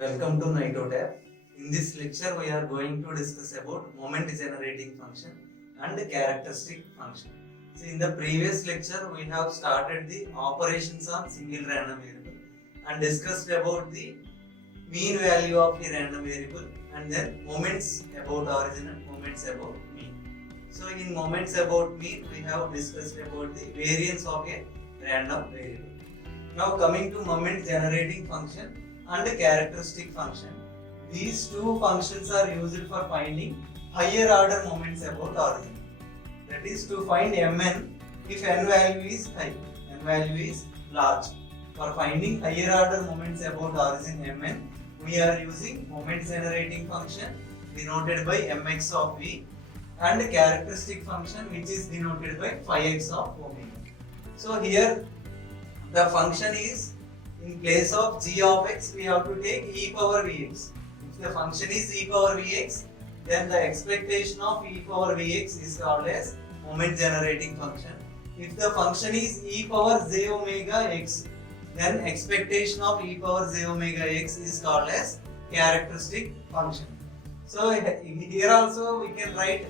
Welcome to NITOTAP. In this lecture, we are going to discuss about moment generating function and characteristic function. So, in the previous lecture, we have started the operations on single random variable and discussed about the mean value of a random variable and then moments about origin and moments about mean. So, in moments about mean, we have discussed about the variance of a random variable. Now, coming to moment generating function and characteristic function. These two functions are used for finding higher order moments about origin. That is to find Mn if n value is high, n value is large. For finding higher order moments about origin Mn, we are using moment generating function denoted by mx of v and characteristic function which is denoted by phi x of omega. So here the function is in place of g of x, we have to take e power vx. If the function is e power vx, then the expectation of e power vx is called as moment generating function. If the function is e power j omega x, then expectation of e power j omega x is called as characteristic function. So here also we can write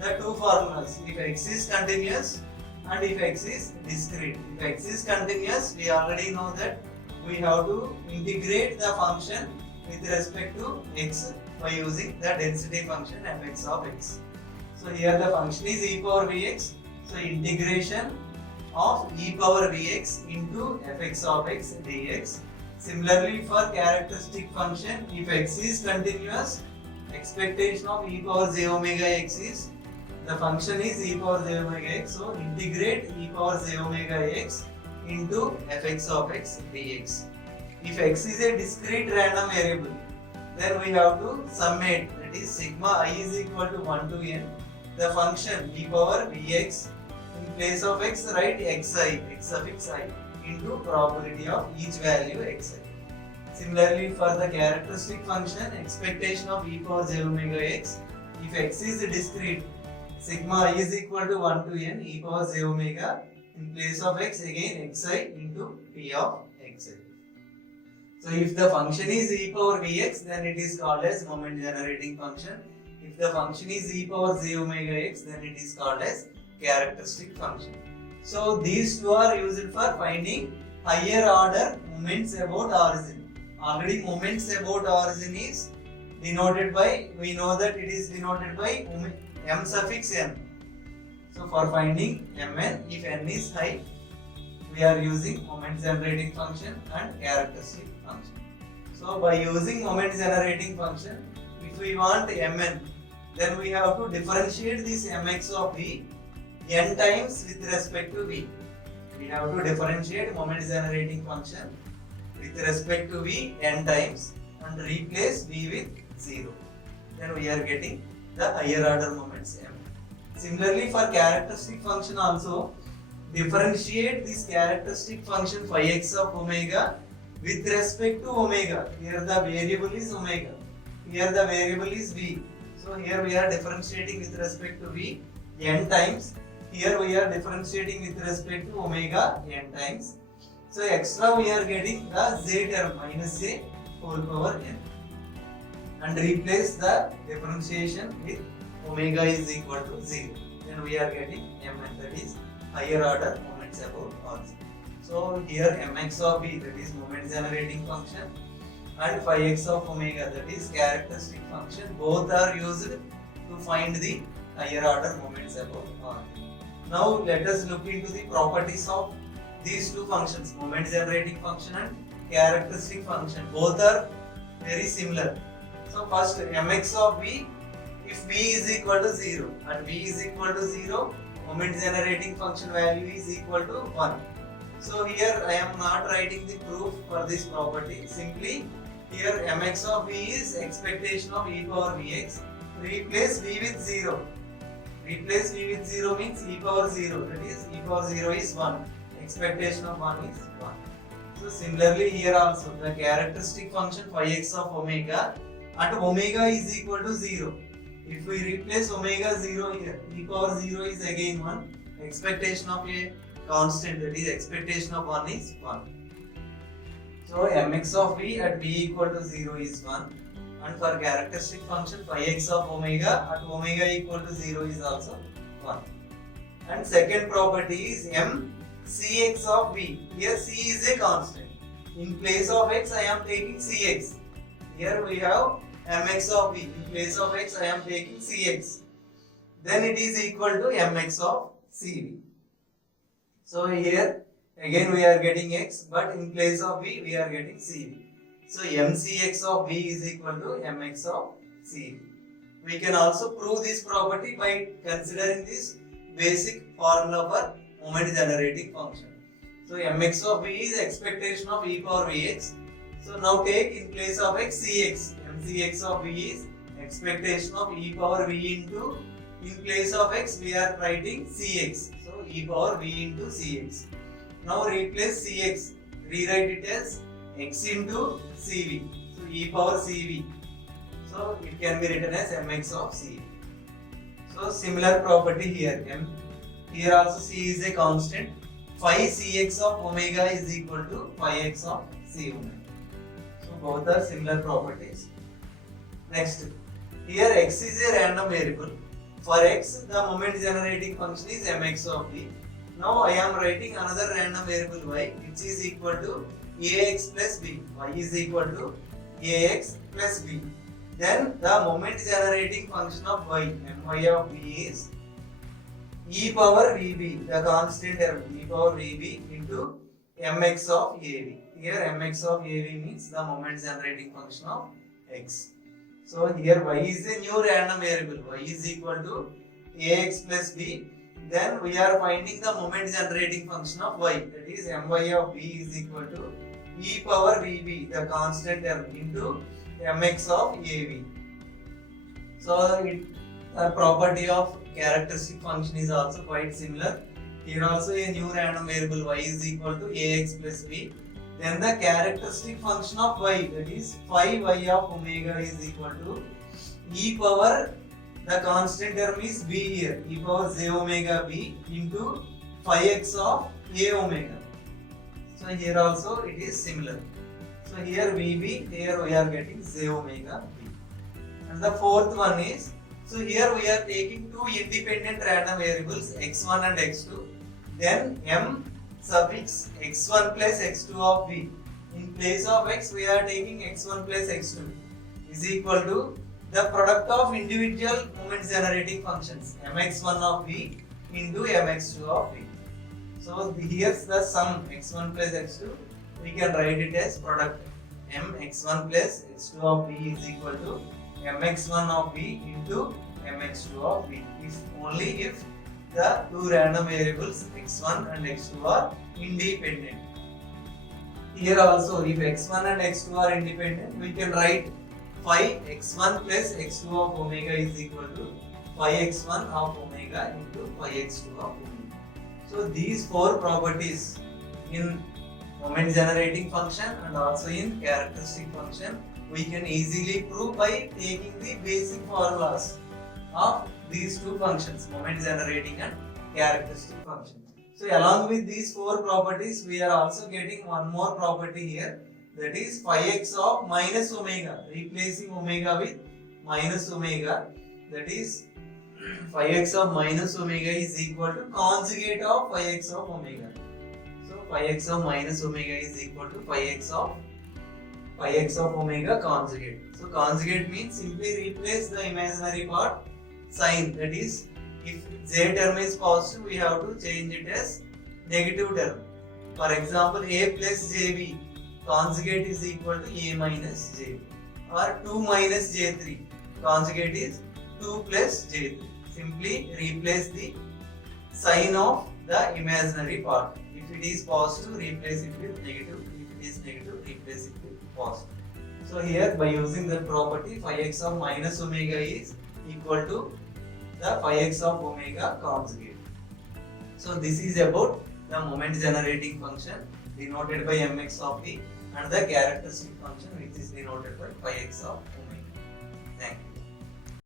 the two formulas. If x is continuous and if x is discrete. If x is continuous, we already know that we have to integrate the function with respect to x by using the density function fx of x. So here the function is e power vx. So integration of e power vx into fx of x dx. Similarly for characteristic function, if x is continuous, expectation of e power j omega x is the function is e power j omega x. So integrate e power j omega x into fx of x dx. If x is a discrete random variable, then we have to summate, that is sigma I is equal to 1 to n, the function e power vx, in place of x write xi, x suffix I, into probability of each value xi. Similarly for the characteristic function, expectation of e power j omega x, if x is discrete, sigma I is equal to 1 to n e power j omega, in place of x again xi into p of xi. So if the function is e power vx, then it is called as moment generating function. If the function is e power j omega x, then it is called as characteristic function. So these two are used for finding higher order moments about origin. Already moments about origin is denoted by, we know that it is denoted by m suffix n. So for finding mn, if n is high, we are using moment generating function and characteristic function. So by using moment generating function, if we want mn, then we have to differentiate this mx of v n times with respect to v. We have to differentiate moment generating function with respect to v n times and replace v with 0. Then we are getting the higher order moments m. Similarly for characteristic function also, differentiate this characteristic function phi x of omega with respect to omega. Here the variable is omega, here the variable is v. So here we are differentiating with respect to v n times, here we are differentiating with respect to omega n times. So extra we are getting the z term minus j whole power n and replace the differentiation with omega is equal to 0. Then we are getting mn, that is higher order moments about origin. So here mx of v, that is moment generating function, and phi x of omega, that is characteristic function, both are used to find the higher order moments about origin. Now let us look into the properties of these two functions, moment generating function and characteristic function. Both are very similar. So first mx of v, if v is equal to 0 and v is equal to 0, moment generating function value is equal to 1. So here I am not writing the proof for this property. Simply here mx of v is expectation of e power vx. Replace v with 0. Replace v with 0 means e power 0. That is e power 0 is 1. Expectation of 1 is 1. So similarly here also the characteristic function phi x of omega at omega is equal to 0. If we replace omega 0 here, e power 0 is again 1. Expectation of a constant, that is expectation of 1 is 1. So So mx of v at v equal to 0 is 1, and for characteristic function phi x of omega at omega equal to 0 is also 1. And second property is m cx of v. Here c is a constant. In place of x I am taking cx. Here we have mx of v. In place of x I am taking cx. Then it is equal to mx of cv. So here again we are getting x, but in place of v we are getting cv. So mcx of v is equal to mx of cv. We can also prove this property by considering this basic formula for moment generating function. So mx of v is expectation of e power vx. So now take in place of x cx. mcx of v is expectation of e power v into, in place of x we are writing cx. So e power v into cx. Now replace cx. Rewrite it as x into cv. So e power cv. So it can be written as mx of cv. So similar property here. Here also c is a constant. Phi cx of omega is equal to phi x of c omega. So both are similar properties. Next, here x is a random variable. For x, the moment generating function is mx of v. Now I am writing another random variable y, which is equal to ax plus b. Y is equal to ax plus b. Then the moment generating function of y, my of v is e power vb, the constant term e power vb into mx of av. Here mx of av means the moment generating function of x. So here y is a new random variable. Y is equal to ax plus b. Then we are finding the moment generating function of y. That is my of v is equal to e power vb, the constant term, into mx of av. So the property of characteristic function is also quite similar. Here also a new random variable y is equal to ax plus b. Then the characteristic function of y, that is phi y of omega, is equal to e power, the constant term is b here, e power j omega b into phi x of a omega. So here also it is similar. So here vb, here we are getting j omega b. And the fourth one is, so here we are taking two independent random variables x1 and x2. Then m suffix x1 plus x2 of v. In place of x we are taking x1 plus x2 is equal to the product of individual moment generating functions mx1 of v into mx2 of v. So here's the sum x1 plus x2. We can write it as product mx1 plus x2 of v is equal to mx1 of v into mx2 of v. If the two random variables x1 and x2 are independent. Here also if x1 and x2 are independent, we can write phi x1 plus x2 of omega is equal to phi x1 of omega into phi x2 of omega. So these four properties in moment generating function and also in characteristic function we can easily prove by taking the basic formulas of these two functions, moment generating and characteristic function. So along with these four properties we are also getting one more property here, that is phi x of minus omega, replacing omega with minus omega, that is phi x of minus omega is equal to conjugate of phi x of omega. So phi x of minus omega is equal to phi x of omega conjugate. So conjugate means simply replace the imaginary part sign, that is if j term is positive we have to change it as negative term. For example, a plus jb conjugate is equal to a minus j, or 2 minus j3 conjugate is 2 plus j3. Simply replace the sign of the imaginary part. If it is positive, replace it with negative. If it is negative, replace it with positive. So here by using that property, phi x of minus omega is equal to the phi x of omega conjugate. So this is about the moment generating function denoted by mx of v and the characteristic function which is denoted by phi x of omega. Thank you.